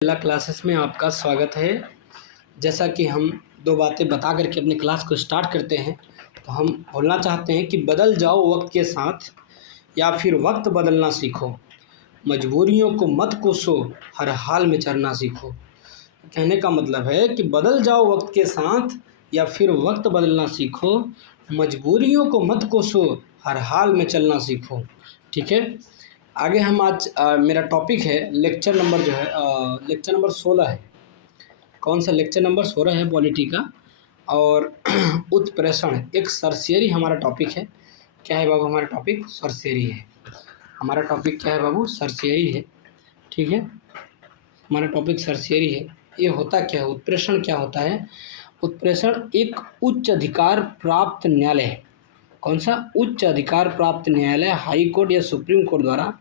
जिला क्लासेस में आपका स्वागत है। जैसा कि हम दो बातें बता करके अपनी क्लास को स्टार्ट करते हैं, तो हम बोलना चाहते हैं कि बदल जाओ वक्त के साथ या फिर वक्त बदलना सीखो, मजबूरियों को मत कोसो, हर हाल में चलना सीखो। कहने का मतलब है कि बदल जाओ वक्त के साथ या फिर वक्त बदलना सीखो, मजबूरियों को मत कोसो, हर हाल में चलना सीखो। ठीक है, आगे हम आज मेरा टॉपिक है लेक्चर नंबर जो है लेक्चर नंबर 16 है। कौन सा लेक्चर नंबर 16 है? पॉलिटी का। और उत्प्रेषण एक सरसेरी हमारा टॉपिक है। क्या है बाबू हमारा टॉपिक? सरसेरी है। हमारा टॉपिक क्या है बाबू? सरसेरी है। ठीक है, हमारा टॉपिक सरसेरी है। ये होता क्या है? उत्प्रेषण क्या होता है? उत्प्रेषण एक उच्च अधिकार प्राप्त न्यायालय है। कौन सा? उच्च अधिकार प्राप्त न्यायालय, हाई कोर्ट या सुप्रीम कोर्ट द्वारा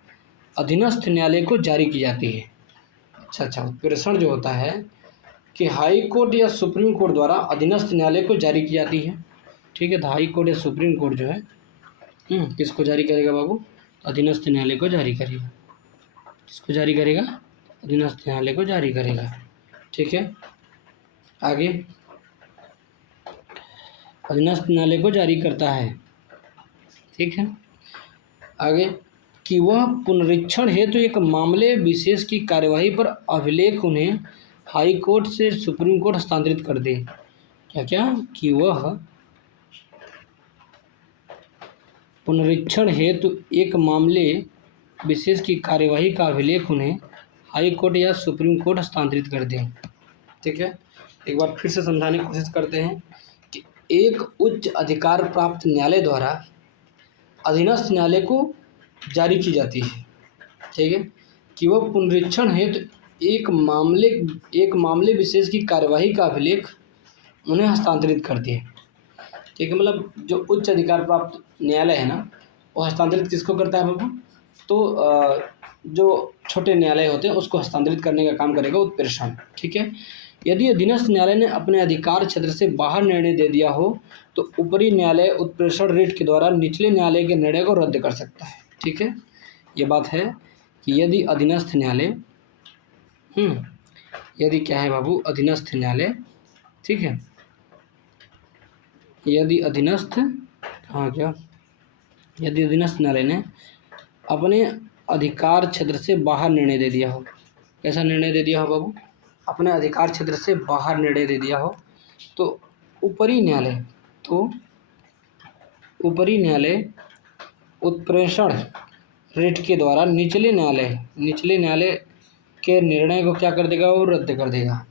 अधीनस्थ न्यायालय को जारी की जाती है। अच्छा, उत्प्रेषण जो होता है कि हाई कोर्ट या सुप्रीम कोर्ट द्वारा अधीनस्थ न्यायालय को जारी की जाती है। ठीक है, तो हाई कोर्ट या सुप्रीम कोर्ट जो है किसको जारी करेगा बाबू? अधीनस्थ न्यायालय को जारी करेगा। किसको जारी करेगा? अधीनस्थ न्यायालय को जारी करेगा। ठीक है, आगे अधीनस्थ न्यायालय को जारी करता है। ठीक है, आगे कि वह पुनरीक्षण हेतु तो एक मामले विशेष की कार्यवाही पर अभिलेख उन्हें हाई कोर्ट से सुप्रीम कोर्ट हस्तांतरित कर दे। क्या कि वह पुनरीक्षण हेतु तो एक मामले विशेष की कार्यवाही का अभिलेख उन्हें हाई कोर्ट या सुप्रीम कोर्ट हस्तांतरित कर दे। ठीक है, एक बार फिर से समझाने की कोशिश करते हैं कि एक उच्च अधिकार प्राप्त न्यायालय द्वारा अधीनस्थ न्यायालय को जारी की जाती है। ठीक है, कि वह पुनरीक्षण हेतु तो एक मामले विशेष की कार्यवाही का अभिलेख उन्हें हस्तांतरित करती है। ठीक है, मतलब जो उच्च अधिकार प्राप्त न्यायालय है ना, वो हस्तांतरित किसको करता है बाबू? तो जो छोटे न्यायालय होते हैं उसको हस्तांतरित करने का काम करेगा उत्प्रेषण। ठीक है, यदि अधीनस्थ न्यायालय ने अपने अधिकार क्षेत्र से बाहर निर्णय दे दिया हो तो ऊपरी न्यायालय उत्प्रेषण रिट के द्वारा निचले न्यायालय के निर्णय को रद्द कर सकता है। ठीक है, ये बात है कि यदि अधीनस्थ न्यायालय यदि क्या है बाबू? अधीनस्थ न्यायालय, ठीक है, यदि अधीनस्थ यदि अधीनस्थ न्यायालय ने अपने अधिकार क्षेत्र से बाहर निर्णय दे दिया हो। कैसा निर्णय दे दिया हो बाबू? अपने अधिकार क्षेत्र से बाहर निर्णय दे दिया हो तो ऊपरी न्यायालय उत्प्रेषण रिट के द्वारा निचले न्यायालय के निर्णय को क्या कर देगा? वो रद्द कर देगा।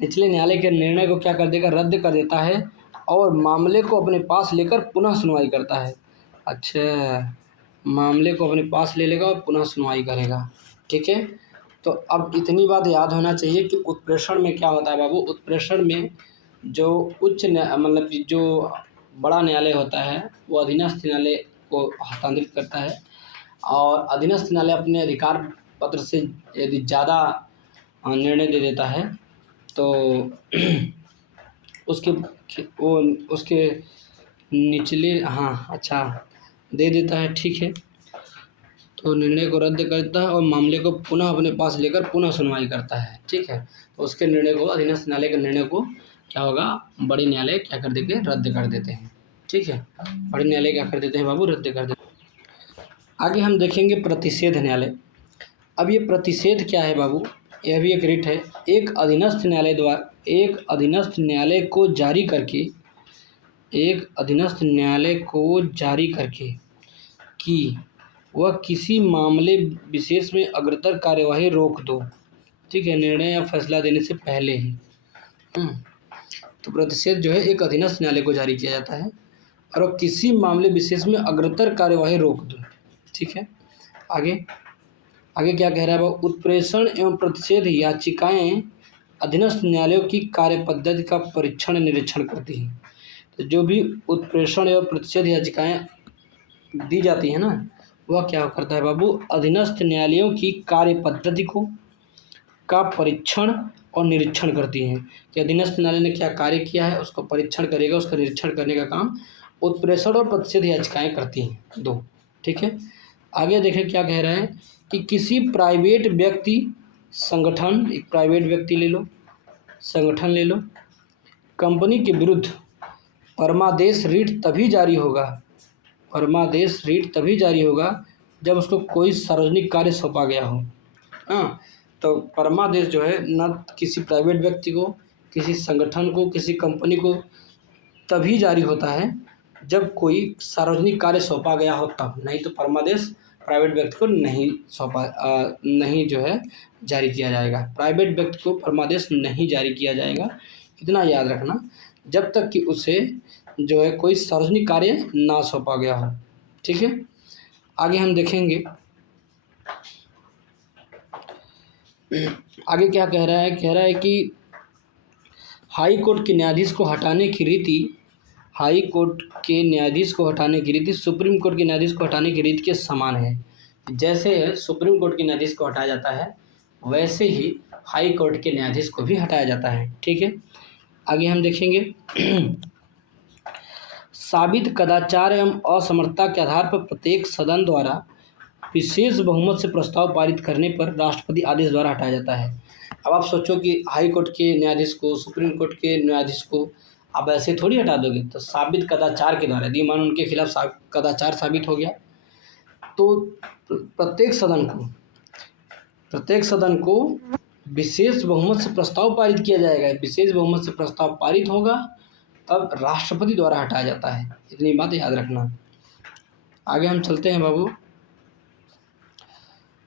निचले न्यायालय के निर्णय को क्या कर देगा? रद्द कर देता है और मामले को अपने पास लेकर पुनः सुनवाई करता है। अच्छा, मामले को अपने पास ले लेगा और पुनः सुनवाई करेगा। ठीक है, तो अब इतनी बात याद होना चाहिए कि उत्प्रेषण में क्या होता है बाबू? उत्प्रेषण में जो मतलब कि जो बड़ा न्यायालय होता है वो अधीनस्थ न्यायालय को हस्तांतरित करता है और अधीनस्थ न्यायालय अपने अधिकार पत्र से यदि ज़्यादा निर्णय दे देता है तो उसके निचले दे देता है। ठीक है, तो निर्णय को रद्द करता है और मामले को पुनः अपने पास लेकर पुनः सुनवाई करता है। ठीक है, तो उसके निर्णय को, अधीनस्थ न्यायालय के निर्णय को क्या होगा? बड़े न्यायालय क्या कर देंगे? रद्द कर देते हैं। ठीक है, बड़े न्यायालय क्या कर देते हैं बाबू? रद्द कर देते हैं। आगे हम देखेंगे प्रतिषेध न्यायालय। अब ये प्रतिषेध क्या है बाबू? यह भी एक रिट है। एक अधीनस्थ न्यायालय को जारी करके कि वह किसी मामले विशेष में अग्रतर कार्यवाही रोक दो। ठीक है, निर्णय या फैसला देने से पहले ही। तो प्रतिषेध जो है एक अधीनस्थ न्यायालय को जारी किया जाता है और वह किसी मामले विशेष में अग्रतर कार्यवाही रोक दो। ठीक है, आगे क्या कह रहा है? उत्प्रेषण एवं प्रतिषेध याचिकाएं अधीनस्थ न्यायालयों की कार्यपद्धति का परीक्षण निरीक्षण करती हैं। तो जो भी उत्प्रेषण एवं प्रतिषेध याचिकाएं दी जाती है ना, वह क्या करता है बाबू? अधीनस्थ न्यायालयों की कार्यपद्धति का परीक्षण और निरीक्षण करती हैं कि अधीनस्थ न्यायालय ने क्या कार्य किया है उसको परीक्षण करेगा, उसका निरीक्षण करने का काम उत्प्रेषण और प्रतिषेध याचिकाएं करती हैं दो। ठीक है, आगे देखें क्या कह रहा है कि किसी प्राइवेट व्यक्ति संगठन, एक प्राइवेट व्यक्ति ले लो, संगठन ले लो। कंपनी के विरुद्ध परमादेश रीट तभी जारी होगा, परमादेश रीट तभी जारी होगा जब उसको कोई सार्वजनिक कार्य सौंपा गया हो। हाँ, तो परमादेश जो है न किसी प्राइवेट व्यक्ति को, किसी संगठन को, किसी कंपनी को तभी जारी होता है जब कोई सार्वजनिक कार्य सौंपा गया हो तब, नहीं तो परमादेश प्राइवेट व्यक्ति को नहीं जो है जारी किया जाएगा। प्राइवेट व्यक्ति को परमादेश नहीं जारी किया जाएगा, इतना याद रखना, जब तक कि उसे जो है कोई सार्वजनिक कार्य ना सौंपा गया हो। ठीक है, आगे हम देखेंगे आगे क्या कह रहा है। कह रहा है कि हाई कोर्ट के न्यायाधीश को हटाने की रीति, हाई कोर्ट के न्यायाधीश को हटाने की रीति सुप्रीम कोर्ट के न्यायाधीश को हटाने की रीति के समान है। जैसे सुप्रीम कोर्ट के न्यायाधीश को हटाया जाता है, वैसे ही हाई कोर्ट के न्यायाधीश को भी हटाया जाता है। ठीक है, आगे हम देखेंगे साबित कदाचार एवं असमर्थता के आधार पर प्रत्येक सदन द्वारा विशेष बहुमत से प्रस्ताव पारित करने पर राष्ट्रपति आदेश द्वारा हटाया जाता है। अब आप सोचो कि हाई कोर्ट के न्यायाधीश को, सुप्रीम कोर्ट के न्यायाधीश को आप ऐसे थोड़ी हटा दोगे, तो साबित कदाचार के द्वारा, यदि मान उनके खिलाफ कदाचार साबित हो गया तो प्रत्येक सदन को विशेष बहुमत से प्रस्ताव पारित किया जाएगा। विशेष बहुमत से प्रस्ताव पारित होगा तब राष्ट्रपति द्वारा हटाया जाता है, इतनी बात याद रखना। आगे हम चलते हैं बाबू।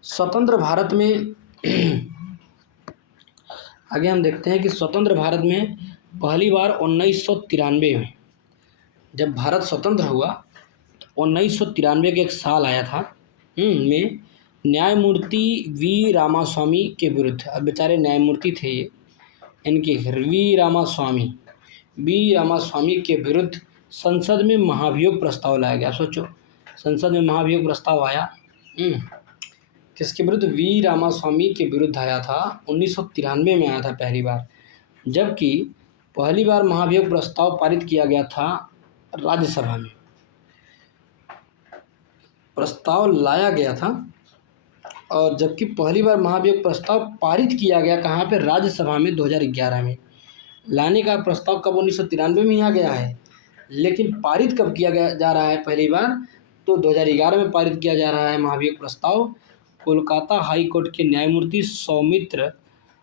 स्वतंत्र भारत में आगे हम देखते हैं कि स्वतंत्र भारत में पहली बार 1993 में, जब भारत स्वतंत्र हुआ तो 1993 के एक साल आया था में न्यायमूर्ति वी रामास्वामी के विरुद्ध, अब बेचारे न्यायमूर्ति थे ये, इनके वी रामास्वामी के विरुद्ध संसद में महाभियोग प्रस्ताव लाया गया। सोचो, संसद में महाभियोग प्रस्ताव आया, किसके विरुद्ध? वी रामास्वामी के विरुद्ध आया था। 1993 में आया था पहली बार, जबकि पहली बार महाभियोग प्रस्ताव पारित किया गया था राज्यसभा में, प्रस्ताव लाया गया था, और जबकि पहली बार महाभियोग प्रस्ताव पारित किया गया कहाँ पे? राज्यसभा में 2011 में। लाने का प्रस्ताव कब? 1993 में ही आ गया है, लेकिन पारित कब किया गया जा रहा है पहली बार? तो 2011 में पारित किया जा रहा है महाभियोग प्रस्ताव कोलकाता हाई कोर्ट के न्यायमूर्ति सौमित्र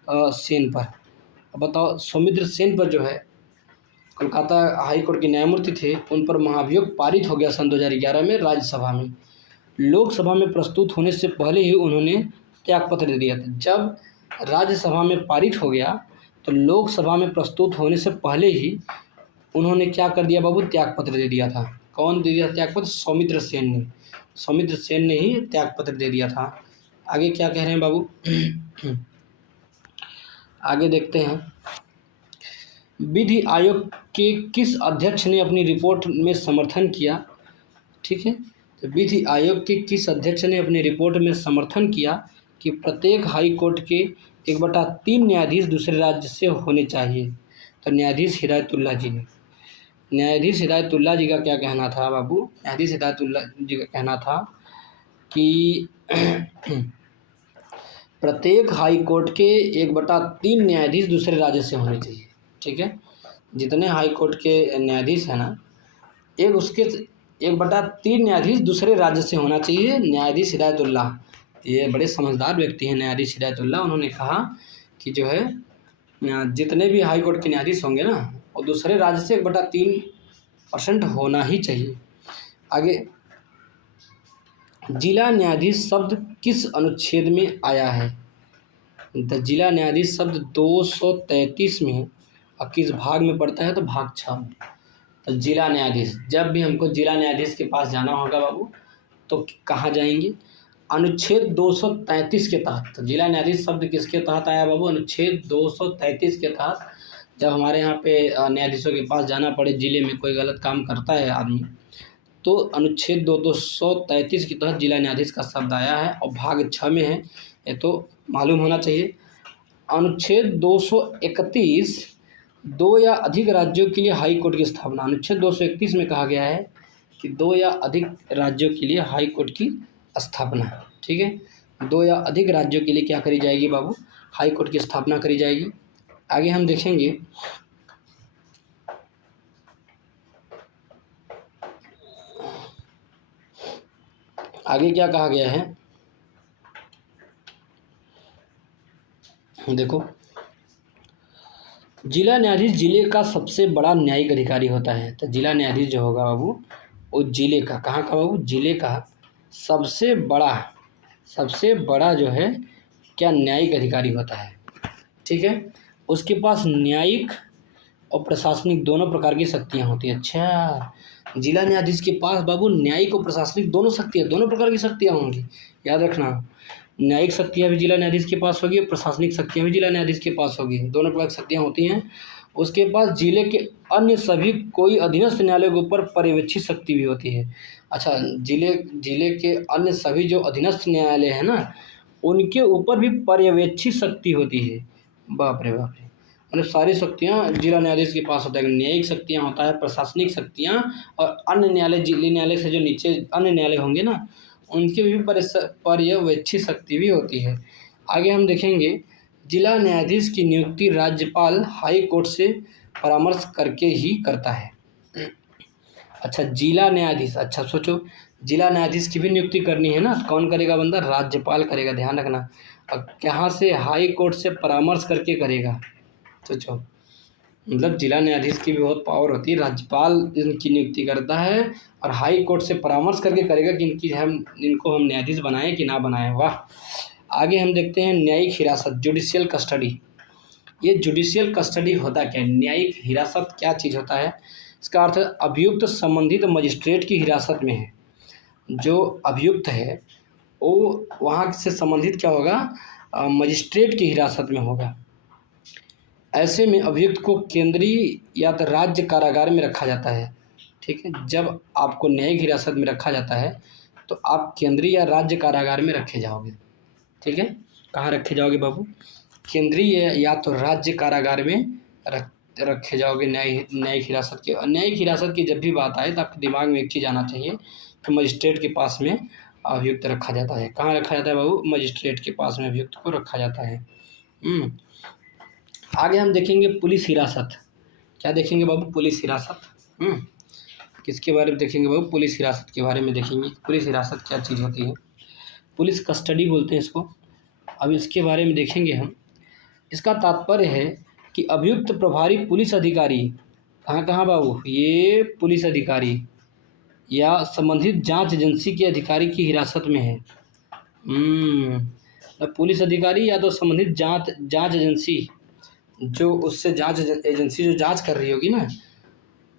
सेन पर। अब बताओ, सौमित्र सेन पर जो है कोलकाता हाई कोर्ट के न्यायमूर्ति थे, उन पर महाभियोग पारित हो गया सन 2011 में राज्यसभा में। लोकसभा में प्रस्तुत होने से पहले ही उन्होंने त्यागपत्र दे दिया था। जब राज्यसभा में पारित हो गया तो लोकसभा में प्रस्तुत होने से पहले ही उन्होंने क्या कर दिया बाबू? त्यागपत्र दे दिया था। कौन दे दिया त्यागपत्र? सौमित्र सेन ने ही त्यागपत्र दे दिया था। आगे क्या कह रहे हैं बाबू? आगे देखते हैं, विधि आयोग के किस अध्यक्ष ने अपनी रिपोर्ट में समर्थन किया? ठीक है, तो विधि आयोग के किस अध्यक्ष ने अपनी रिपोर्ट में समर्थन किया कि प्रत्येक हाई कोर्ट के 1/3 न्यायाधीश दूसरे राज्य से होने चाहिए? तो न्यायाधीश हिदायतुल्लाह जी ने। न्यायाधीश हिदायतुल्लाह जी का क्या कहना था बाबू? न्यायाधीश हिदायतुल्लाह जी का कहना था कि प्रत्येक हाई कोर्ट के 1/3 न्यायाधीश दूसरे राज्य से होने चाहिए। ठीक है, जितने हाई कोर्ट के न्यायाधीश हैं ना, उसके 1/3 न्यायाधीश दूसरे राज्य से होना चाहिए। न्यायाधीश हिदायतुल्लाह, ये बड़े समझदार व्यक्ति हैं न्यायाधीश हिदायतुल्लाह, उन्होंने कहा कि जो है जितने भी हाई कोर्ट के न्यायाधीश होंगे ना, और दूसरे राज्य से 1/3% होना ही चाहिए। आगे, जिला न्यायाधीश शब्द किस अनुच्छेद में आया है? द जिला न्यायाधीश शब्द 233 में है, और किस भाग में पड़ता है? तो भाग 6 में। तो जिला न्यायाधीश, जब भी हमको जिला न्यायाधीश के पास जाना होगा बाबू, तो कहाँ जाएंगे? अनुच्छेद 233 के तहत। तो जिला न्यायाधीश शब्द किसके तहत आया बाबू? अनुच्छेद 233 के तहत। जब हमारे यहाँ पे न्यायाधीशों के पास जाना पड़े, जिले में कोई गलत काम करता है आदमी, तो अनुच्छेद 233 के तहत जिला न्यायाधीश का शब्द आया है, और भाग 6 में है, ये तो मालूम होना चाहिए। अनुच्छेद 231, 2 या अधिक राज्यों के लिए हाई कोर्ट की स्थापना। अनुच्छेद 231 में कहा गया है कि 2 या अधिक राज्यों के लिए हाई कोर्ट की स्थापना। ठीक है, 2 या अधिक राज्यों के लिए क्या करी जाएगी बाबू? हाई कोर्ट की स्थापना करी जाएगी। आगे हम देखेंगे आगे क्या कहा गया है। देखो, जिला न्यायाधीश जिले का सबसे बड़ा न्यायिक अधिकारी होता है। तो जिला न्यायाधीश जो होगा बाबू, वो जिले का, कहाँ का बाबू, जिले का सबसे बड़ा जो है क्या, न्यायिक अधिकारी होता है। ठीक है, उसके पास न्यायिक और प्रशासनिक दोनों प्रकार की शक्तियाँ होती हैं। अच्छा, जिला न्यायाधीश के पास बाबू न्यायिक और प्रशासनिक दोनों प्रकार की शक्तियाँ होंगी, याद रखना। न्यायिक शक्तियाँ भी जिला न्यायाधीश के पास होगी और प्रशासनिक शक्तियाँ भी जिला न्यायाधीश के पास होगी, दोनों प्रकार की शक्तियाँ होती हैं। उसके पास जिले के अन्य सभी कोई अधीनस्थ न्यायालय के ऊपर पर्यवेक्षी शक्ति भी होती है। अच्छा, जिले के अन्य सभी जो अधीनस्थ न्यायालय है ना, उनके ऊपर भी पर्यवेक्षी शक्ति होती है। बाप रे बाप रे, मतलब सारी शक्तियाँ जिला न्यायाधीश के पास होता है। न्यायिक शक्तियाँ होता है, प्रशासनिक शक्तियाँ, और अन्य न्यायालय, जिले न्यायालय से जो नीचे अन्य न्यायालय होंगे ना, उनकी भी पर्यवेक्षी शक्ति भी होती है। आगे हम देखेंगे, जिला न्यायाधीश की नियुक्ति राज्यपाल हाई कोर्ट से परामर्श करके ही करता है। अच्छा, जिला न्यायाधीश, अच्छा सोचो, जिला न्यायाधीश की भी नियुक्ति करनी है ना, कौन करेगा बंदा, राज्यपाल करेगा, ध्यान रखना। और कहाँ से, हाई कोर्ट से परामर्श करके करेगा। सोचो, मतलब जिला न्यायाधीश की भी बहुत पावर होती है, राज्यपाल इनकी नियुक्ति करता है और हाई कोर्ट से परामर्श करके करेगा कि इनको हम न्यायाधीश बनाएं कि ना बनाएं। वाह। आगे हम देखते हैं न्यायिक हिरासत, जुडिशियल कस्टडी। ये जुडिशियल कस्टडी होता क्या है, न्यायिक हिरासत क्या चीज़ होता है। इसका अर्थ है अभियुक्त संबंधित मजिस्ट्रेट की हिरासत में है। जो अभियुक्त है वो वहाँ से संबंधित क्या होगा, मजिस्ट्रेट की हिरासत में होगा। ऐसे में अभियुक्त को केंद्रीय या तो राज्य कारागार में रखा जाता है। ठीक है, जब आपको न्यायिक हिरासत में रखा जाता है तो आप केंद्रीय या राज्य कारागार में रखे जाओगे। ठीक है, कहाँ रखे जाओगे बाबू, केंद्रीय या तो राज्य कारागार में रखे जाओगे। न्यायिक हिरासत की जब भी बात आए तो आपके दिमाग में एक चीज़ आना चाहिए कि मजिस्ट्रेट के पास में अभियुक्त रखा जाता है। कहाँ रखा जाता है बाबू, मजिस्ट्रेट के पास में अभियुक्त को रखा जाता है। आगे हम देखेंगे पुलिस हिरासत। क्या देखेंगे बाबू, पुलिस हिरासत। किसके बारे में देखेंगे बाबू, पुलिस हिरासत के बारे में देखेंगे। पुलिस हिरासत क्या चीज़ होती है, पुलिस कस्टडी बोलते हैं इसको। अब इसके बारे में देखेंगे हम। इसका तात्पर्य है कि अभियुक्त प्रभारी पुलिस अधिकारी, कहाँ कहाँ बाबू, ये पुलिस अधिकारी या संबंधित जांच एजेंसी के अधिकारी की हिरासत में है। पुलिस अधिकारी या तो संबंधित जांच एजेंसी, जो उससे जांच एजेंसी जो जांच कर रही होगी ना,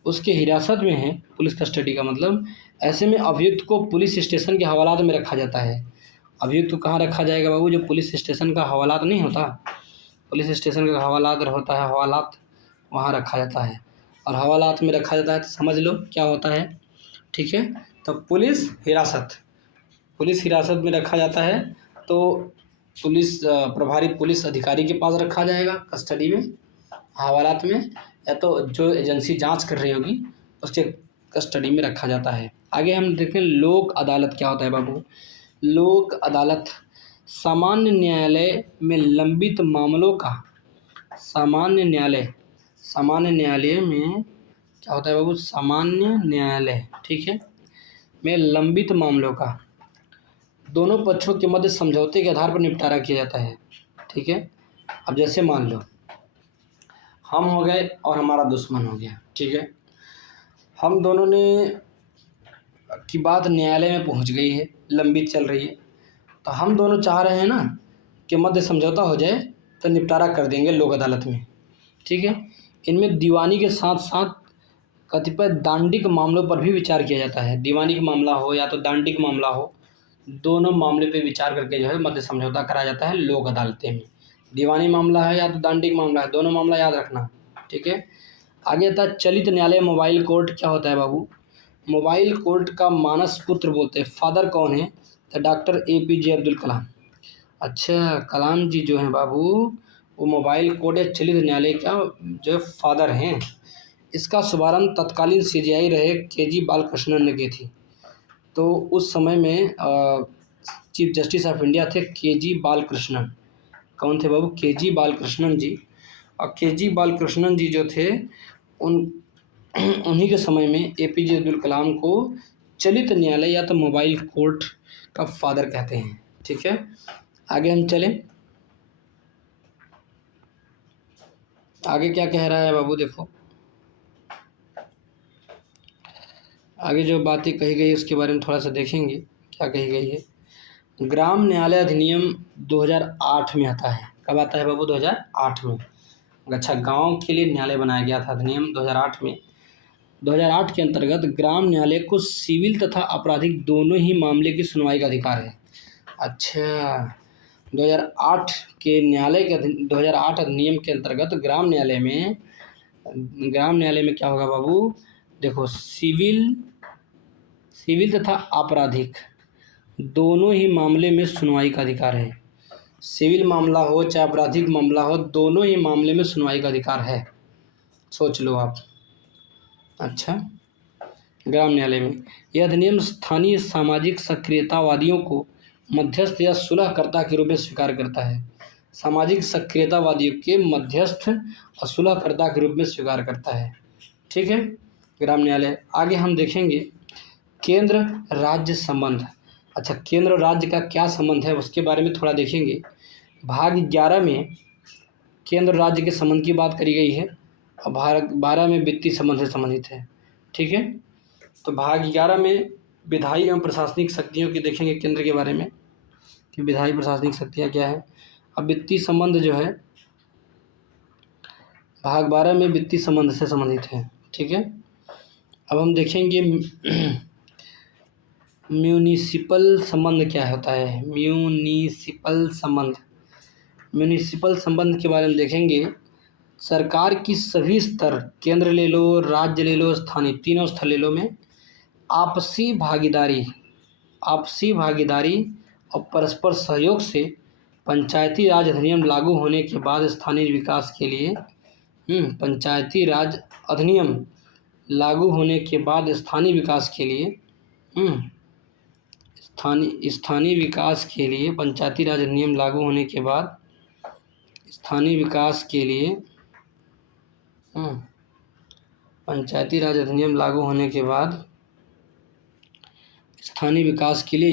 उसके हिरासत में है पुलिस कस्टडी का मतलब। ऐसे में अभियुक्त को पुलिस स्टेशन के हवालात में रखा जाता है। अभियुक्त को कहाँ रखा जाएगा बाबू, जो पुलिस स्टेशन का हवालात नहीं होता, पुलिस स्टेशन का हवालात होता है, हवालात वहाँ रखा जाता है। और हवालात में रखा जाता है तो समझ लो क्या होता है। ठीक है, तो पुलिस हिरासत में रखा जाता है तो पुलिस प्रभारी पुलिस अधिकारी के पास रखा जाएगा कस्टडी में, हवालात में, या तो जो एजेंसी जांच कर रही होगी उसके कस्टडी में रखा जाता है। आगे हम देखें लोक अदालत क्या होता है बाबू। लोक अदालत सामान्य न्यायालय में लंबित मामलों का, सामान्य न्यायालय में क्या होता है बाबू, सामान्य न्यायालय, ठीक है, में लंबित मामलों का दोनों पक्षों के मध्य समझौते के आधार पर निपटारा किया जाता है। ठीक है, अब जैसे मान लो हम हो गए और हमारा दुश्मन हो गया। ठीक है, हम दोनों ने की बात न्यायालय में पहुंच गई है, लंबित चल रही है, तो हम दोनों चाह रहे हैं ना कि मध्य समझौता हो जाए तो निपटारा कर देंगे लोक अदालत में। ठीक है, इनमें दीवानी के साथ साथ कतिपय दांडिक मामलों पर भी विचार किया जाता है। दीवानी का मामला हो या तो दांडिक मामला हो, दोनों मामले पे विचार करके जो है मध्य समझौता कराया जाता है लोक अदालतें में। दीवानी मामला है या तो दांडिक मामला है, दोनों मामला याद रखना। ठीक है, आगे आता है चलित न्यायालय मोबाइल कोर्ट क्या होता है बाबू। मोबाइल कोर्ट का मानस पुत्र बोलते हैं, फादर कौन है, तो डॉक्टर APJ अब्दुल कलाम। अच्छा, कलाम जी जो हैं बाबू वो मोबाइल कोर्ट या चलित न्यायालय का जो फादर हैं। इसका शुभारंभ तत्कालीन CJI रहे KG बालकृष्णन ने की थी। तो उस समय में चीफ जस्टिस ऑफ इंडिया थे KG बालकृष्णन। कौन थे बाबू? के.जी. बालकृष्णन जी। और के.जी. बालकृष्णन जी जो थे उन उन्हीं के समय में ए.पी.जे. अब्दुल कलाम को चलित न्यायालय या तो मोबाइल कोर्ट का फादर कहते हैं। ठीक है, आगे हम चलें। आगे क्या कह रहा है बाबू, देखो आगे जो बातें कही गई उसके बारे में थोड़ा सा देखेंगे क्या कही गई है। ग्राम न्यायालय अधिनियम 2008 में आता है। कब आता है बाबू? 2008 में। अच्छा, गांव के लिए न्यायालय बनाया गया था अधिनियम 2008 में। 2008 के अंतर्गत ग्राम न्यायालय को सिविल तथा आपराधिक दोनों ही मामले की सुनवाई का अधिकार है। अच्छा, 2008 के न्यायालय के 2008 अधिनियम के अंतर्गत ग्राम न्यायालय में क्या होगा बाबू? देखो, सिविल तथा आपराधिक दोनों ही मामले में सुनवाई का अधिकार है। सिविल मामला हो चाहे आपराधिक मामला हो, दोनों ही मामले में सुनवाई का अधिकार है। सोच लो आप। अच्छा, ग्राम न्यायालय में यह अधिनियम स्थानीय सामाजिक सक्रियतावादियों को मध्यस्थ या सुलहकर्ता के रूप में स्वीकार करता है। सामाजिक सक्रियतावादियों के मध्यस्थ और सुलहकर्ता के रूप में स्वीकार करता है। ठीक है, ग्राम न्यायालय। आगे हम देखेंगे केंद्र राज्य संबंध। अच्छा, केंद्र और राज्य का क्या संबंध है उसके बारे में थोड़ा देखेंगे। भाग 11 में केंद्र राज्य के संबंध की बात करी गई है और भाग 12 में वित्तीय संबंध से संबंधित है। ठीक है, तो भाग 11 में विधायी एवं प्रशासनिक शक्तियों की देखेंगे केंद्र के बारे में कि विधायी प्रशासनिक शक्तियाँ क्या है। अब वित्तीय संबंध जो है भाग 12 में वित्तीय संबंध से संबंधित है। ठीक है, अब हम देखेंगे म्यूनिसिपल संबंध क्या होता है। म्यूनिसिपल संबंध के बारे में देखेंगे। सरकार की सभी स्तर, केंद्र ले लो, राज्य ले लो, स्थानीय, तीनों स्तर ले लो, में आपसी भागीदारी और परस्पर सहयोग से पंचायती राज अधिनियम लागू होने के बाद स्थानीय विकास के लिए पंचायती राज अधिनियम लागू होने के बाद स्थानीय विकास के लिए स्थानीय विकास के लिए पंचायती राज अधिनियम लागू होने के बाद स्थानीय विकास के लिए पंचायती राज अधिनियम लागू होने के बाद स्थानीय विकास के लिए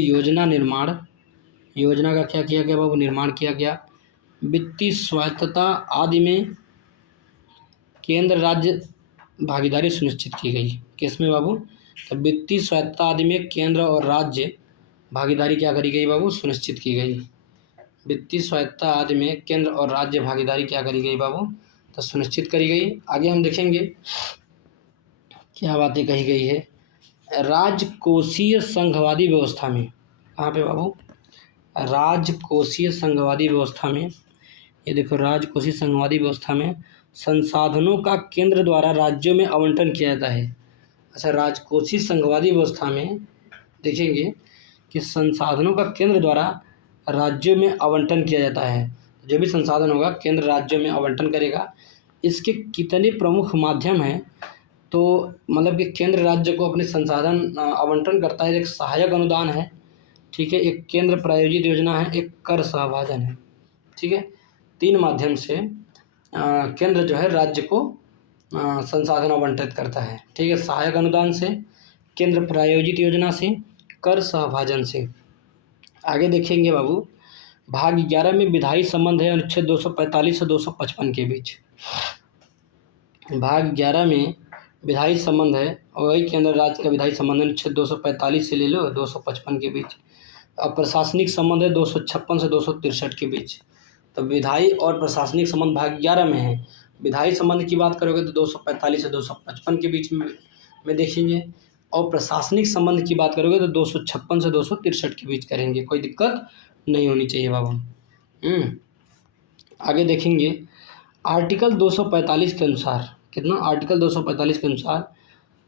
योजना का क्या किया गया बाबू? निर्माण किया गया। वित्तीय स्वायत्तता आदि में केंद्र राज्य भागीदारी सुनिश्चित की गई। किसमें बाबू? तो वित्तीय स्वायत्तता आदि में केंद्र और राज्य भागीदारी क्या करी गई बाबू? सुनिश्चित की गई। वित्तीय स्वायत्तता आदि में केंद्र और राज्य भागीदारी क्या करी गई बाबू? तो सुनिश्चित करी गई। आगे हम देखेंगे क्या बातें कही गई है। राजकोषीय संघवादी व्यवस्था में, कहाँ पे बाबू? राजकोषीय संघवादी व्यवस्था में, ये देखो, राजकोषीय संघवादी व्यवस्था में संसाधनों का केंद्र द्वारा राज्यों में आवंटन किया जाता है। अच्छा, राजकोषीय संघवादी व्यवस्था में देखेंगे कि संसाधनों का केंद्र द्वारा राज्यों में आवंटन किया जाता है। जो भी संसाधन होगा केंद्र राज्यों में आवंटन करेगा। इसके कितने प्रमुख माध्यम हैं? तो मतलब कि केंद्र राज्य को अपने संसाधन आवंटन करता है। एक सहायक अनुदान है, ठीक है, एक केंद्र प्रायोजित योजना है, एक कर सहभाजन है। ठीक है, 3 माध्यम से केंद्र जो है राज्य को संसाधन आवंटित करता है। ठीक है, सहायक अनुदान से, केंद्र प्रायोजित योजना से, कर सहभाजन से। आगे देखेंगे बाबू, भाग 11 में विधायी संबंध है अनुच्छेद 245 से 255 के बीच। भाग 11 में विधायी संबंध है और वही केंद्र राज्य का विधायी संबंध अनुच्छेद 245 से ले लो 255 के बीच। अब प्रशासनिक संबंध है 256 से 263 के बीच। तो विधायी और प्रशासनिक संबंध भाग 11 में है। विधायी संबंध की बात करोगे तो 245 से 255 के बीच में देखेंगे, और प्रशासनिक संबंध की बात करोगे तो 256 से 263 के बीच करेंगे। कोई दिक्कत नहीं होनी चाहिए बाबू। आगे देखेंगे आर्टिकल 245 के अनुसार, कितना? आर्टिकल 245 के अनुसार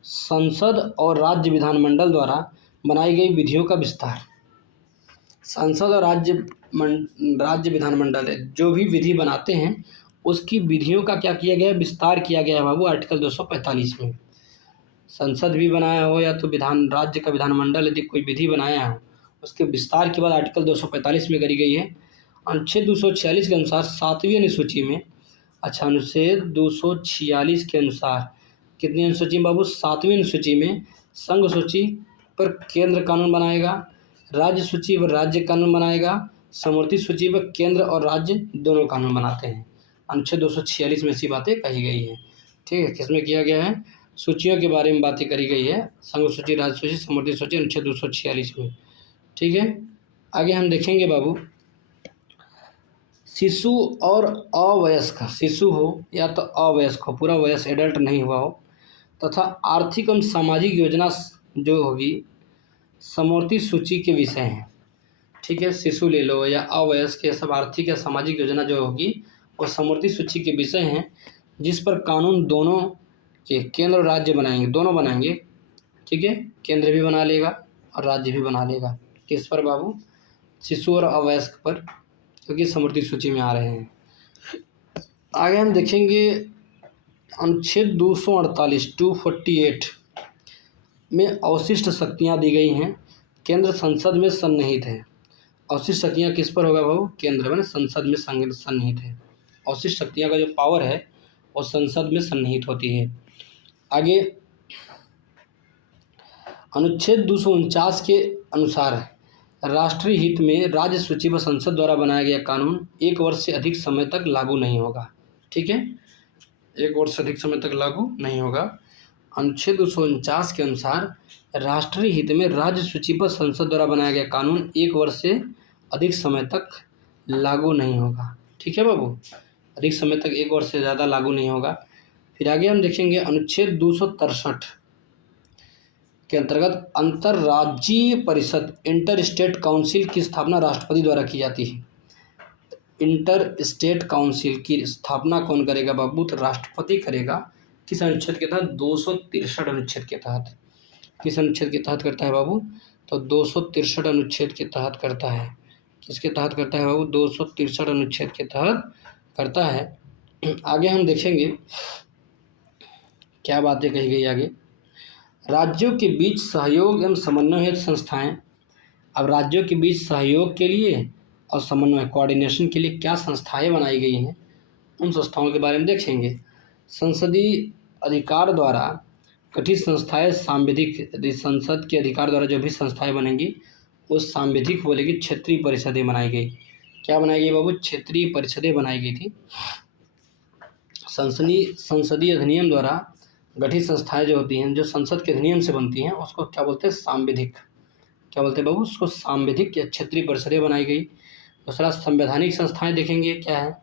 संसद और राज्य विधानमंडल द्वारा बनाई गई विधियों का विस्तार। संसद और राज्य विधानमंडल है जो भी विधि बनाते हैं उसकी विधियों का क्या किया गया है? विस्तार किया गया है बाबू आर्टिकल 245 में। संसद भी बनाया हो या तो राज्य का विधानमंडल यदि कोई विधि बनाया हो उसके विस्तार की बात आर्टिकल 245 में करी गई है। अनुच्छेद 246 के अनुसार 7वीं अनुसूची में, अच्छा अनुच्छेद 246 के अनुसार कितनी अनुसूची में बाबू? 7वीं अनुसूची में संघ सूची पर केंद्र कानून बनाएगा, राज्य सूची पर राज्य कानून बनाएगा, समवर्ती सूची पर केंद्र और राज्य दोनों कानून बनाते हैं। अनुच्छेद 246 में ऐसी बातें कही गई हैं। ठीक है, किसमें किया गया है? सूचियों के बारे में बातें करी गई है, संघ सूची, राज्य सूची, समवर्ती सूची, अनुच्छेद 246 में। ठीक है, आगे हम देखेंगे बाबू, शिशु और अवयस्क, शिशु हो या तो अवयस्क हो, पूरा वयस्क एडल्ट नहीं हुआ हो, तथा आर्थिक एवं सामाजिक योजना जो होगी समवर्ती सूची के विषय हैं। ठीक है, शिशु ले लो या अवयस्क, ये सब आर्थिक या सामाजिक योजना जो होगी वो समवर्ती सूची के विषय हैं, जिस पर कानून दोनों के केंद्र और राज्य बनाएंगे, दोनों बनाएंगे। ठीक है, केंद्र भी बना लेगा और राज्य भी बना लेगा। किस पर बाबू? शिशु और अवयस्क पर, क्योंकि समवर्ती सूची में आ रहे हैं। आगे हम देखेंगे अनुच्छेद 248 में अवशिष्ट शक्तियाँ दी गई हैं, केंद्र संसद में सन्निहित है। अवशिष्ट शक्तियाँ किस पर होगा बाबू? केंद्र में, संसद में सन्निहित है। अवशिष्ट शक्तियाँ का जो पावर है वो संसद में सन्निहित होती है। आगे अनुच्छेद 249 के अनुसार राष्ट्रीय हित में राज्य सूची व संसद द्वारा बनाया गया कानून 1 वर्ष से अधिक समय तक लागू नहीं होगा। ठीक है, 1 वर्ष से अधिक समय तक लागू नहीं होगा। अनुच्छेद 249 के अनुसार राष्ट्रीय हित में राज्य सूची पर संसद द्वारा बनाया गया कानून 1 वर्ष से अधिक समय तक लागू नहीं होगा। ठीक है बाबू, अधिक समय तक 1 वर्ष से ज़्यादा लागू नहीं होगा। फिर आगे हम देखेंगे अनुच्छेद 263 के अंतर्गत अंतर्राज्यीय परिषद इंटर स्टेट काउंसिल की स्थापना राष्ट्रपति द्वारा की जाती है। इंटर स्टेट काउंसिल की स्थापना कौन करेगा बाबू? तो राष्ट्रपति करेगा। किस अनुच्छेद के तहत? 263 अनुच्छेद के तहत। किस अनुच्छेद के तहत करता है बाबू? तो 263 अनुच्छेद के तहत करता है। किसके तहत करता है बाबू? 263 अनुच्छेद के तहत करता है। आगे हम देखेंगे क्या बातें कही गई आगे। राज्यों के बीच सहयोग एवं समन्वय हेतु संस्थाएं। अब राज्यों के बीच सहयोग के लिए और समन्वय, कोऑर्डिनेशन के लिए क्या संस्थाएं बनाई गई हैं, उन संस्थाओं के बारे में देखेंगे। संसदीय अधिकार द्वारा गठित संस्थाएं सांविधिक, यदि संसद के अधिकार द्वारा जो भी संस्थाएं बनेंगी वो सांविधिक बोलेगी, क्षेत्रीय परिषदें बनाई गई। क्या बनाई गई बाबू? क्षेत्रीय परिषदें बनाई गई थी। संसदीय अधिनियम द्वारा गठित संस्थाएं जो होती हैं, जो संसद के अधिनियम से बनती हैं, उसको क्या बोलते हैं? सांविधिक। क्या बोलते हैं बाबू? उसको सांविधिक या क्षेत्रीय परिषदें बनाई गई। दूसरा, संवैधानिक संस्थाएं देखेंगे क्या है।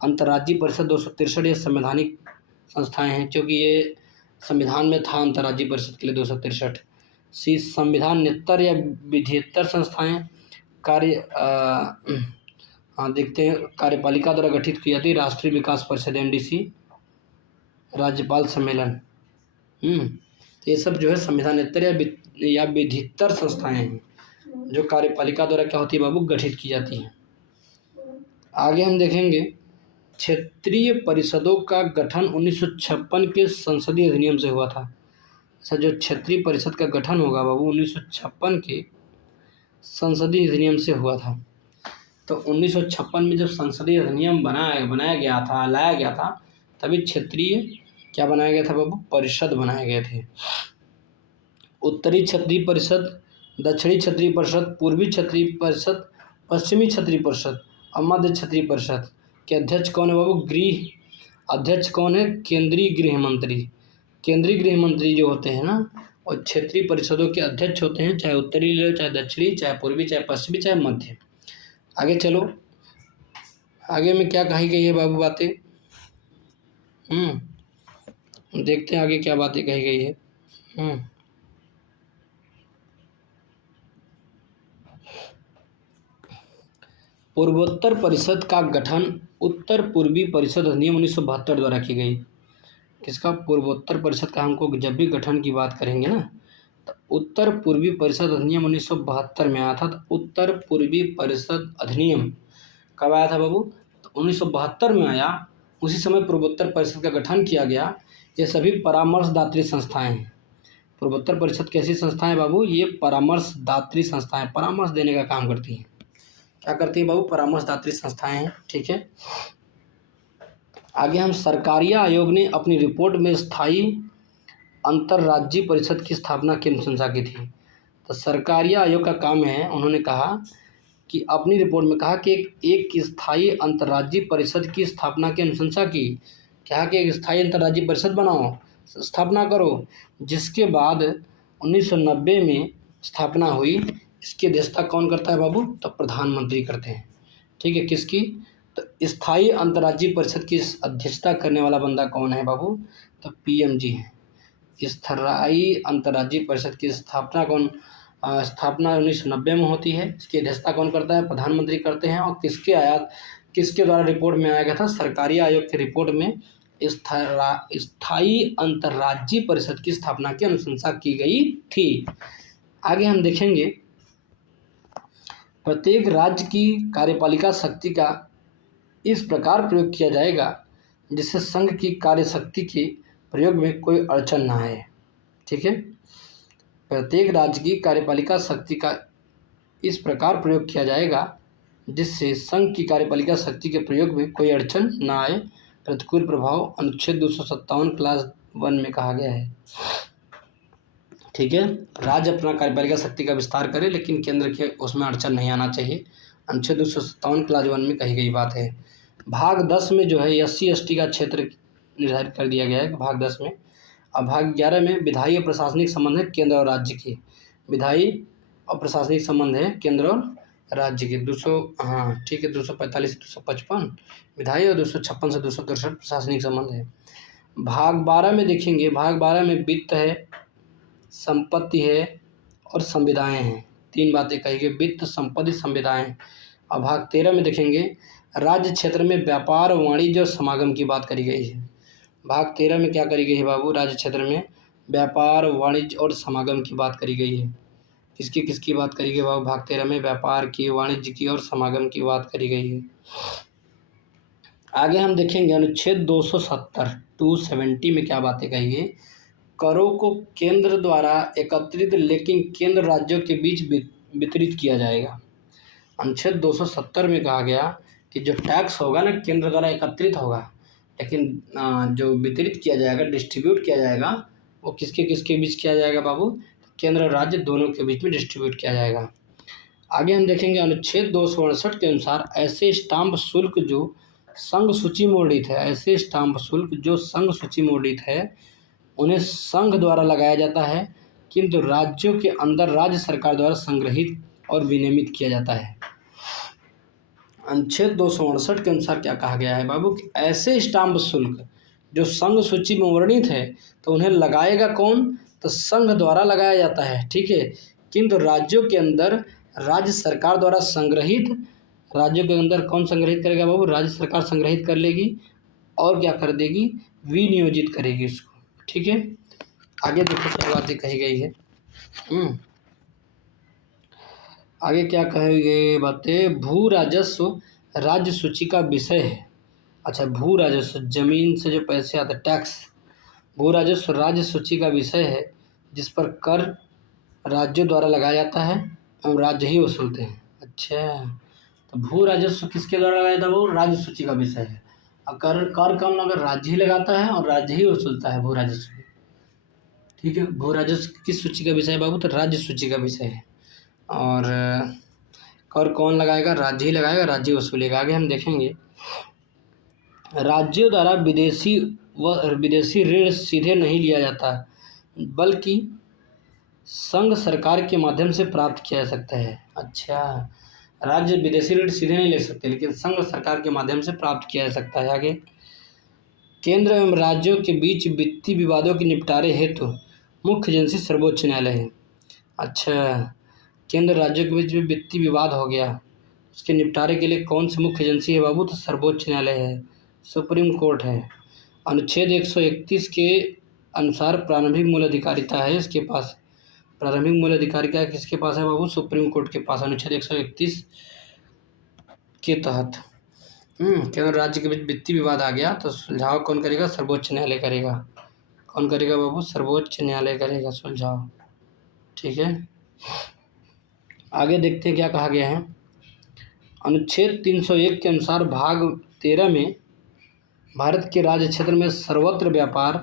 अंतर्राज्यीय परिषद 263 ये संवैधानिक संस्थाएं हैं, क्योंकि ये संविधान में था अंतर्राज्यीय परिषद के लिए 263। संविधानेतर या विधियेतर संस्थाएं कार्य देखते हैं, कार्यपालिका द्वारा गठित की जाती है। राष्ट्रीय विकास परिषद NDC, राज्यपाल सम्मेलन, तो ये सब जो है संविधानेतर या विधियेतर संस्थाएं हैं, जो कार्यपालिका द्वारा क्या होती है बाबू? गठित की जाती हैं। आगे हम देखेंगे क्षेत्रीय परिषदों का गठन 1956 के संसदीय अधिनियम से हुआ था। अच्छा, जो क्षेत्रीय परिषद का गठन होगा बाबू 1956 के संसदीय अधिनियम से हुआ था। तो 1956 में जब संसदीय अधिनियम बनाया गया था, लाया गया था, तभी क्षेत्रीय क्या बनाया गया था बाबू? परिषद बनाए गए थे। उत्तरी क्षेत्रीय परिषद, दक्षिणी क्षेत्रीय परिषद, पूर्वी क्षेत्रीय परिषद, पश्चिमी क्षेत्रीय परिषद और मध्य क्षेत्रीय परिषद के अध्यक्ष कौन है बाबू? गृह अध्यक्ष कौन है? केंद्रीय गृह मंत्री। केंद्रीय गृह मंत्री जो होते हैं ना, और क्षेत्रीय परिषदों के अध्यक्ष होते हैं, चाहे उत्तरी ले लो, चाहे दक्षिणी, चाहे पूर्वी, चाहे पश्चिमी, चाहे मध्य। आगे चलो, आगे में क्या कही गई है बाबू बातें? देखते हैं आगे क्या बातें कही गई है। पूर्वोत्तर परिषद का गठन उत्तर पूर्वी परिषद अधिनियम 1972 द्वारा की गई। किसका? पूर्वोत्तर परिषद का। हमको जब भी गठन की बात करेंगे ना, तो उत्तर पूर्वी परिषद अधिनियम 1972 में आया था। तो उत्तर पूर्वी परिषद अधिनियम कब आया था बाबू? तो 1972 में आया। उसी समय पूर्वोत्तर परिषद का गठन किया गया। ये सभी परामर्शदात्री संस्थाएं हैं। पूर्वोत्तर परिषद कैसी संस्थाएं बाबू? ये परामर्शदात्री संस्थाएं, परामर्श देने का काम करती हैं। क्या करती है बाबू, परामर्शदात्री संस्थाएं हैं। ठीक है, आगे हम सरकारिया आयोग ने अपनी रिपोर्ट में स्थायी अंतर्राज्यीय परिषद की स्थापना की अनुशंसा की थी। तो सरकारिया आयोग का काम है, उन्होंने कहा कि अपनी रिपोर्ट में कहा कि एक स्थायी अंतर्राज्यीय परिषद की स्थापना की अनुशंसा की। क्या कि एक स्थायी अंतर्राज्यीय परिषद बनाओ, स्थापना करो, जिसके बाद 1990 में स्थापना हुई। इसकी अध्यक्षता कौन करता है बाबू, तो प्रधानमंत्री करते हैं। ठीक है, किसकी, तो स्थायी अंतर्राज्यीय परिषद की अध्यक्षता करने वाला बंदा कौन है बाबू, तो पीएम जी हैं। स्थायी अंतर्राज्यीय परिषद की स्थापना स्थापना 1990 में होती है। इसकी अध्यक्षता कौन करता है, प्रधानमंत्री करते हैं। और किसके द्वारा रिपोर्ट में आया गया था, सरकारी आयोग की रिपोर्ट में स्थायी अंतर्राज्यीय परिषद की स्थापना की अनुशंसा की गई थी। आगे हम देखेंगे, प्रत्येक राज्य की कार्यपालिका शक्ति का इस प्रकार प्रयोग किया जाएगा जिससे संघ की कार्य शक्ति के प्रयोग में कोई अड़चन ना आए। ठीक है, प्रत्येक राज्य की कार्यपालिका शक्ति का इस प्रकार प्रयोग किया जाएगा जिससे संघ की कार्यपालिका शक्ति के प्रयोग में कोई अड़चन ना आए। प्रतिकूल प्रभाव अनुच्छेद 257 क्लास 1 में कहा गया है। ठीक है, राज्य अपना कार्यपालिका शक्ति का विस्तार करे लेकिन केंद्र के उसमें अड़चन नहीं आना चाहिए। अनुच्छेद 257 क्लास 1 में कही गई बात है। भाग 10 में जो है SC/ST का क्षेत्र निर्धारित कर दिया गया है, भाग 10 में। अब भाग 11 में विधायी और प्रशासनिक संबंध है केंद्र और राज्य के। विधायी और प्रशासनिक संबंध है केंद्र और राज्य के। 245 से 255 विधायी और 256 से 263 प्रशासनिक संबंध है। भाग 12 में देखेंगे, भाग 12 में वित्त है, संपत्ति है और संविदाएं हैं। 3 बातें कही गई, वित्त, संपत्ति, संविदाएं। अब भाग 13 में देखेंगे, राज्य क्षेत्र में व्यापार, वाणिज्य और समागम की बात करी गई है। भाग 13 में क्या करी गई है बाबू, राज्य क्षेत्र में व्यापार, वाणिज्य और समागम की बात करी गई है। किसकी बात करी गई बाबू, भाग 13 में व्यापार की, वाणिज्य की और समागम की बात करी गई है। आगे हम देखेंगे अनुच्छेद 270 में क्या बातें कही गई। करों को केंद्र द्वारा एकत्रित लेकिन केंद्र राज्यों के बीच वितरित किया जाएगा। अनुच्छेद 270 में कहा गया कि जो टैक्स होगा ना केंद्र द्वारा एकत्रित होगा, लेकिन जो वितरित किया जाएगा, डिस्ट्रीब्यूट किया जाएगा, वो किसके बीच किया जाएगा बाबू, केंद्र और राज्य दोनों के बीच में डिस्ट्रीब्यूट किया जाएगा। आगे हम देखेंगे अनुच्छेद 268 के अनुसार ऐसे स्टाम्प शुल्क जो संघ सूची में वर्णित है, ऐसे स्टाम्प शुल्क जो संघ सूची में वर्णित है उन्हें संघ द्वारा लगाया जाता है, किंतु राज्यों के अंदर राज्य सरकार द्वारा संग्रहित और विनियमित किया जाता है। अनुच्छेद 268 के अनुसार क्या कहा गया है बाबू, कि ऐसे स्टाम्प शुल्क जो संघ सूची में वर्णित है तो उन्हें लगाएगा कौन, तो संघ द्वारा लगाया जाता है। ठीक है, किंतु राज्यों के अंदर राज्य सरकार द्वारा संग्रहित, राज्यों के अंदर कौन संग्रहित करेगा बाबू, राज्य सरकार संग्रहित कर लेगी और क्या कर देगी, विनियोजित करेगी इसको। ठीक है, आगे देखो क्या बातें कही गई है। आगे क्या कही गई बातें, भू राजस्व राज्य सूची का विषय है। अच्छा, भू राजस्व जमीन से जो पैसे आते टैक्स, भू राजस्व राज्य सूची का विषय है जिस पर कर राज्यों द्वारा लगाया जाता है और राज्य ही वसूलते हैं। अच्छा, तो भू राजस्व किसके द्वारा लगाया जाता है, वो राज्य सूची का विषय है। और कर कौन अगर राज्य ही लगाता है और राज्य ही वसूलता है भू राजस्व। ठीक है, भू राजस्व किस सूची का विषय है बाबू, तो राज्य सूची का विषय है। और कर कौन लगाएगा, राज्य ही लगाएगा, राज्य वसूलेगा। आगे हम देखेंगे, राज्यों द्वारा विदेशी ऋण सीधे नहीं लिया जाता बल्कि संघ सरकार के माध्यम से प्राप्त किया जा सकता है। अच्छा, राज्य विदेशी ऋण सीधे नहीं ले सकते लेकिन संघ सरकार के माध्यम से प्राप्त किया जा सकता है। आगे, केंद्र एवं राज्यों के बीच वित्तीय विवादों के निपटारे हेतु मुख्य एजेंसी सर्वोच्च न्यायालय है। अच्छा, केंद्र राज्यों के बीच में वित्तीय विवाद हो गया, उसके निपटारे के लिए कौन सी मुख्य एजेंसी है बाबू, तो सर्वोच्च न्यायालय है, सुप्रीम कोर्ट है। अनुच्छेद 131 के अनुसार प्रारंभिक मूल अधिकारिता है इसके पास। प्रारंभिक मूल अधिकारिता किसके पास है बाबू, सुप्रीम कोर्ट के पास। अनुच्छेद 131 के तहत केंद्र राज्य के बीच वित्तीय विवाद आ गया तो सुलझाव कौन करेगा, सर्वोच्च न्यायालय करेगा। कौन करेगा बाबू, सर्वोच्च न्यायालय करेगा सुलझाव। ठीक है, आगे देखते हैं क्या कहा गया है। अनुच्छेद 301 के अनुसार भाग 13 में भारत के राज्य क्षेत्र में सर्वत्र व्यापार,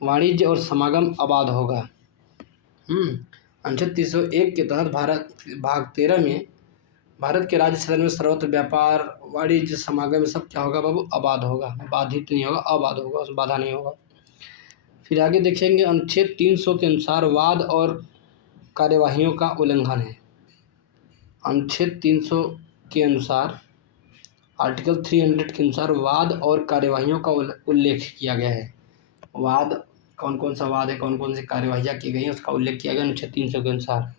वाणिज्य और समागम आबाद होगा। अनुच्छेद 301 के तहत भाग 13 में भारत के राज्य क्षेत्र में सर्वत्र व्यापार, वाणिज्य, समागम सब क्या होगा बाबू? आबाद होगा। बाधित नहीं होगा, आबाद होगा, उसमें बाधा नहीं होगा। फिर आगे देखेंगे अनुच्छेद 300 के अनुसार वाद और कार्यवाहियों का उल्लंघन है। अनुच्छेद 300 के अनुसार आर्टिकल 300 के अनुसार वाद और कार्यवाहियों का उल्लेख किया गया है। वाद, कौन कौन सा वाद है, कौन कौन सी कार्यवाहियाँ की गई हैं, उसका उल्लेख किया गया अनुच्छेद 300 के अनुसार।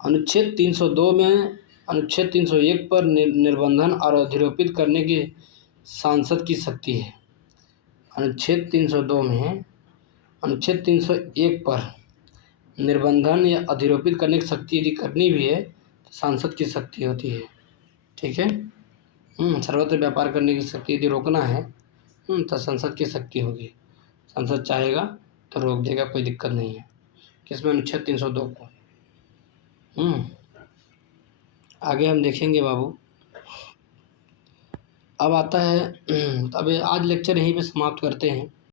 अनुच्छेद 302 में अनुच्छेद 301 पर निर्बंधन और अधिरोपित करने की सांसद की शक्ति है। अनुच्छेद 302 में अनुच्छेद 301 पर निर्बंधन या अधिरोपित करने की शक्ति यदि करनी भी है तो सांसद की शक्ति होती है। ठीक है। सर्वत्र व्यापार करने की शक्ति यदि रोकना है तो संसद की शक्ति होगी। संसद चाहेगा तो रोक देगा, कोई दिक्कत नहीं है। किसमें? अनुच्छेद 302 को। आगे हम देखेंगे बाबू। अब आता है अब आज लेक्चर यहीं पे समाप्त करते हैं।